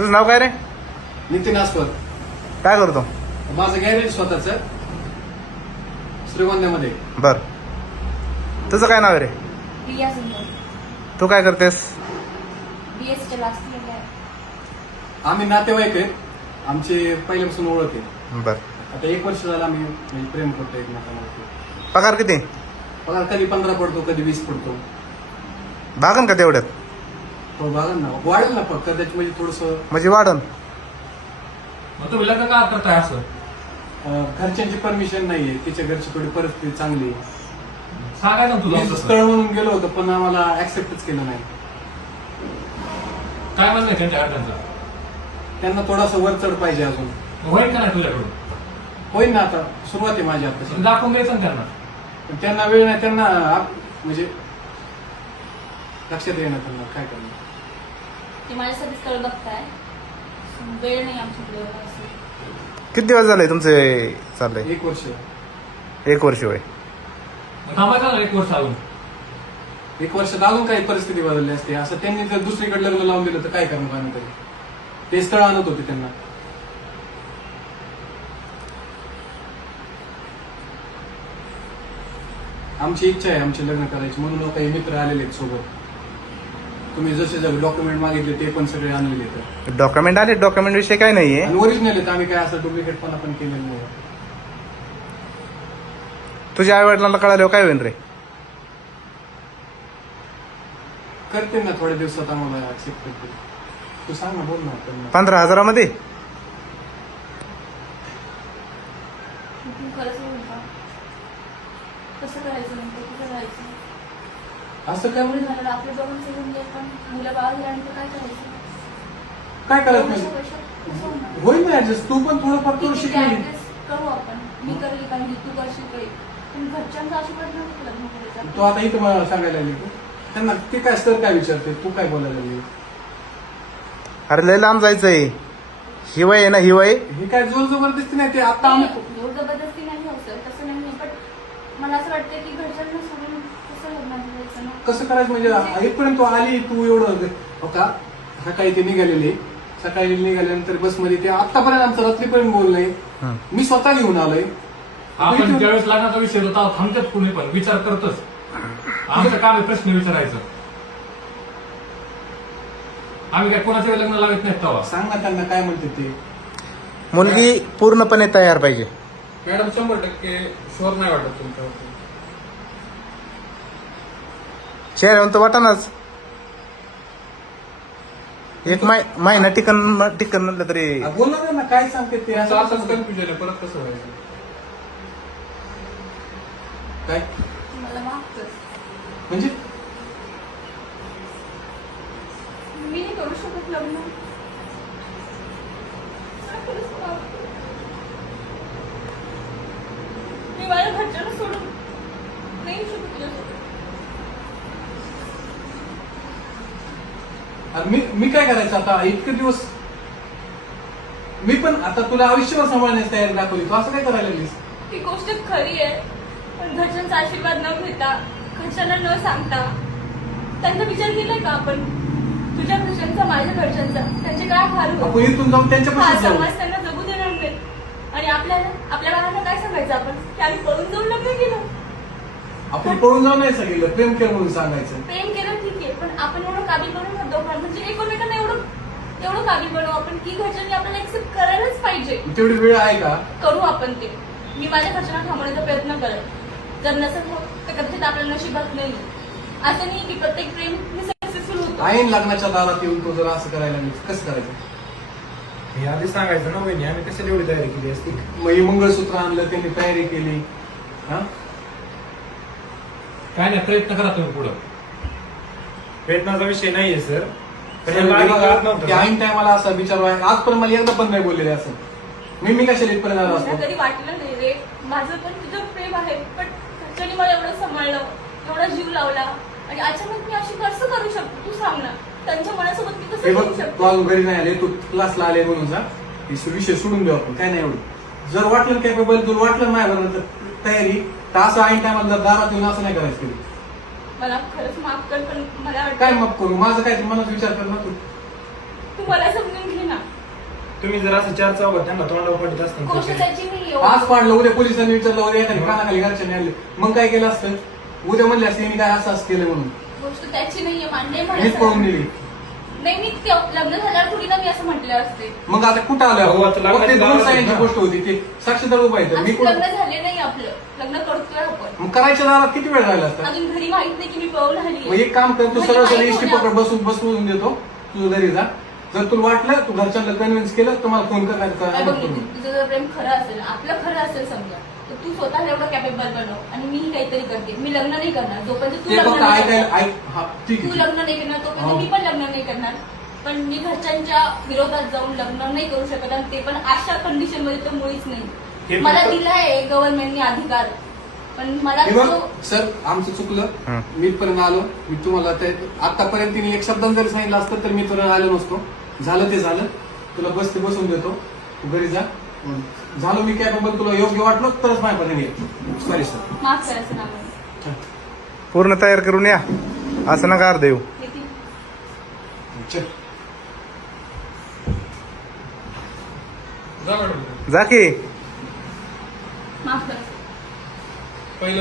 तुझं नाव काय रे? नितीन आस्कर. काय करतो? माझं गॅरेज स्वतःच श्रीगोंद्यामध्ये. बर, तुझं काय नाव आहे रे? रिया सुंदर. तू काय करतेस? बीएसच्या लास्ट इयरला आहे. आम्ही नातेवाईक आहेत. आमची पहिल्यापासून ओळख आहे. बर, आता 1 वर्ष झालं आम्ही म्हणजे प्रेम करतो एकमेकांना. पगार किती? पगार कधी 15 पडतो, कधी 20 पडतो. भागन का तेवढ्यात? तो बघा ना, वाढेल ना फक्त त्याची म्हणजे थोडस. म्हणजे वाढन. मग तुम्ही लग्न का करताय असं? घरच्यांची परमिशन नाहीये. तिच्या घरची थोडी परिस्थिती चांगली आहे. सांगायचं ना तुला मी स्थळ म्हणून गेलो होतो पण आम्हाला ऍक्सेप्टच केलं नाही. काय म्हणणं आहे त्यांच्या घरच्यांचं? त्यांना थोडासा वर चढ पाहिजे अजून. होईल का नाही तुझ्याकडून? होईल ना, आता सुरुवात आहे माझी आता. दाखवून द्यायचं ना त्यांना. पण त्यांना वेळ नाही. त्यांना म्हणजे लक्षात येणार त्यांना काय करणार. ते माझ्यासाठी स्थळ बघताय. वेळ नाही आमच्याकडे असं. किती दिवस झाले तुमचे चाललंय? 1 वर्ष. 1 वर्ष वय. मग थांबायचं ना 1 वर्ष अजून. 1 वर्षात अजून काही परिस्थिती बदलली असते. असं त्यांनी जर दुसरीकडे लग्न लावून दिलं तर काय करणार आम्ही तरी. ते स्थळ आणत होते त्यांना. आमची इच्छा आहे आमचे लग्न करायची म्हणून काही मित्र आलेले आहेत सोबत. तुम्ही जसे डॉक्युमेंट मागितले ते पण सगळे आणलेले आहेत. डॉक्युमेंट आले, डॉक्युमेंट विषय काय नाहीये. आणि ओरिजिनल आहेत. आम्ही काय असं डुप्लिकेट पण आपण केलेलं नाही. तुझ्या आई वडिलांना कळाल्यावर काय होईल रे? करते ना थोड्या दिवसात आम्हाला ऍक्सेप्ट करते. तू सांग ना, बोल ना त्यांना. 15,000 मध्ये? तू खरंच बोल का? कसं करायचं नंतर? कुठं करायचं? असं काय एवढं झालं आपल्या दोघांचं घेऊन गेलं पण मुलं बाळ झाल्यानंतर काय करायचं? काय करायचं एवढ्याशा नाही. वर्षात कसं होणार? होईल ना ऍडजस्ट. तू पण थोडंफार करू ठीक आहे, शिकली. adjust करू आपण. मी करेल काही, तू करशील काही. पण घरच्यांचा आशीर्वाद नव्हतं लग्न करायचं. तो आता इथं मला सांगायला लागली तू. त्यांना ते काय सर काय विचारते, तू काय बोलायला लागली. अरे लय लांब जायचंय. हिवाय आहे ना, हिवाय. हे काय जोर जबरदस्ती नाही. ते आता आम्ही जोर जबरदस्ती नाही होत सर, तसं नाही. पण मला असं वाटतं की घरच्यांना सोडून कसं लग्न करायचं ना. कसं करायचं म्हणजे इथपर्यंत तू आली. तू एवढं हो का सकाळी ते निघालेले. सकाळी निघाल्यानंतर बसमध्ये ते आतापर्यंत आमचं रात्रीपर्यंत बोललंय. मी स्वतः घेऊन आलोय. आपण ज्यावेळेस लग्नाचा विषय होता थांबतात कुणी पण विचार करतच. आमचं काम आहे प्रश्न विचारायचं. आम्ही काय कोणाचे लग्न लावत नाहीत तेव्हा. सांग ना त्यांना काय म्हणते ते. मुलगी पूर्णपणे तयार पाहिजे. मॅडम 100% शुअर नाही वाटत तुमच्यावरती. चेहऱ्यावर तर वाटानाच. एक महिना टिकन म्हणलं तरी. बोल ना त्यांना काय सांगते ते. असं कन्फ्युजन आहे. परत कसं व्हायचं काय मला माफ कर. म्हणजे मी नाही करू शकत लग्न. खरंच माफ कर. मी माझ्या घरच्यांना सोडून नाही येऊ शकत तुझ्यासोबत. मी काय करायचं आता इतके दिवस. मी पण आता तुला आयुष्यभर सांभाळण्यास तयारी दाखवली. तू असं काय करायला लागलीस. ही गोष्ट खरी आहे. पण घरच्यांचा आशीर्वाद न घेता, घरच्यांना न सांगता त्यांचा विचार केलाय का आपण? तुझ्या घरच्यांचा, माझ्या घरच्यांचा, त्यांचे काय हाल होईल? आपण इथून जाऊन त्यांच्यापासून हा जाऊ. समाज त्यांना जगू देणार नाही. आणि आपल्या बाळांना काय सांगायचं आपण? की आम्ही पळून जाऊन लग्न केलं. आपण पळून जाऊ नाही सांगितलं. प्रेम केलं म्हणून सांगायचं. प्रेम केलं ठीक आहे, पण आपण एवढं काबिल बनवू ना दोघांना. म्हणजे एकमेकांना एवढं काबिल बनवू आपण की घरच्यांनी आपल्याला एक्सेप्ट करायलाच पाहिजे. तेवढी वेळ आहे का? करू आपण ते. मी माझ्या घरच्यांना थांबवण्याचा प्रयत्न करेल. जर नसेल होत तर कदाचित आपल्या नशिबात नाही. असं नाही की प्रत्येक प्रेम सक्सेसफुल होतो. ऐन लग्नाच्या दारात येऊन तो जर असं करायला लागली कसं करायचं. हे आधी सांगायचं ना वहिनी, आम्ही कशाला एवढी तयारी केली असती. मग हे मंगळसूत्र आणलं, त्यांनी तयारी केली. हा काय नाही, प्रयत्न करा तुम्ही पुढं. प्रयत्नाचा विषय नाहीये सर. पण ह्याला आधी कळत नव्हतं. ऐन टायमाला असा विचार आजपर्यंत मला एकदा पण नाही बोललेले असं. मी कशाला इथपर्यंत आलो मला असतो. कधी वाटलं नाही रे. माझं पण तुझं प्रेम आहे, पण घरच्यांनी मला एवढं सांभाळलं, एवढा जीव लावला, आणि अचानक मी अशी कसं करू शकतो? तू सांग ना. त्यांच्या मनासोबत मी कसं हे बघ, करू तू शकतो? अजून घरी नाही आले. तू क्लासला आले म्हणून जा. विषय सोडून देऊ आपण. काय नाही एवढं. जर वाटलं कॅपेबल, तुला वाटलं नाही बरोबर तर तयारी तर असं ऐन टायमाला जर दारात येऊन असं नाही करायचं. मला खरंच माफ कर, पण मला काय वाटतं माफ करू. माझं काय मनात विचार कर ना तू. तू मला समजून घे ना. तुम्ही जर असं चार चौघात त्यांना तोंडावर पडत गोष्ट असताना त्याची नाही आज एवढी. पाडलं, उद्या पोलिसांनी विचारलं, उद्या एखादी कानाखाली घरच्याने आणले, मग काय केलं असतं? उद्या म्हणले असते मी काय असं केलं म्हणून गोष्ट त्याची नाहीये, मान्य आहे मीच पळून मला. गेली. नाही मी लग्न झाल्यावर थोडी ना मी असं म्हटलं असते. मग आता कुठं हो, आलं? आता मग ते लग्नाची 2 दावा सायांची आहे गोष्ट होती, ते साक्षीदार उभा आहे तर मी अजून कुठं लग्न झाले नाही आपलं, लग्न करतोय आपण. मग करायच्या दारात किती वेळ राहिला असता? अजून घरी माहित नाही की मी पळून मग आली. एक काम कर, तू म्हणजे सरळ सरळ माहित इष्टी होतं. पकड बसून देतो, तुझं घरी जा. जर तुला वाटलं तू घरच्यांना कन्व्हिन्स केलं तर मला फोन काय बघ करणार. तुझं जर प्रेम खरं असेल, आपलं खरं असेल समजा, तर तू स्वतःला एवढं कॅपेबल बनव आणि मीही काहीतरी करते. मी लग्न नाही करणार जोपर्यंत तू ते लग्न फक्त नाही ऐकायला करणार. हा ठीक तू आहे. लग्न नाही करणार तोपर्यंत हो. मी पण लग्न नाही करणार. पण मी घरच्यांच्या विरोधात जाऊन लग्न नाही करू शकत आणि ते पण अशा कंडिशन मध्ये तर मुळीच हे नाही. मला फक्त- दिलाय गव्हर्नमेंटने अधिकार, पण मला हे बघ तो सर, आमचं चुकलं, मी पर्यंत आलो. मी तुम्हाला आतापर्यंत तिने एक शब्दांत जरी सांगितलं असतं तर मी तुला आलो नसतो. झालं ते झालं, तुला बसून देतो, तू घरी जा. झालं मी कॅपेबल, तुला योग्य वाटलं तरच माझ्यापर्यंत ये. Sorry sir. माफ करायचं ना मला. पूर्ण तयार करून या, असं नका अर्ध येऊ. किती? चल. जा मॅडम. जा की. माफ करा. पहिलं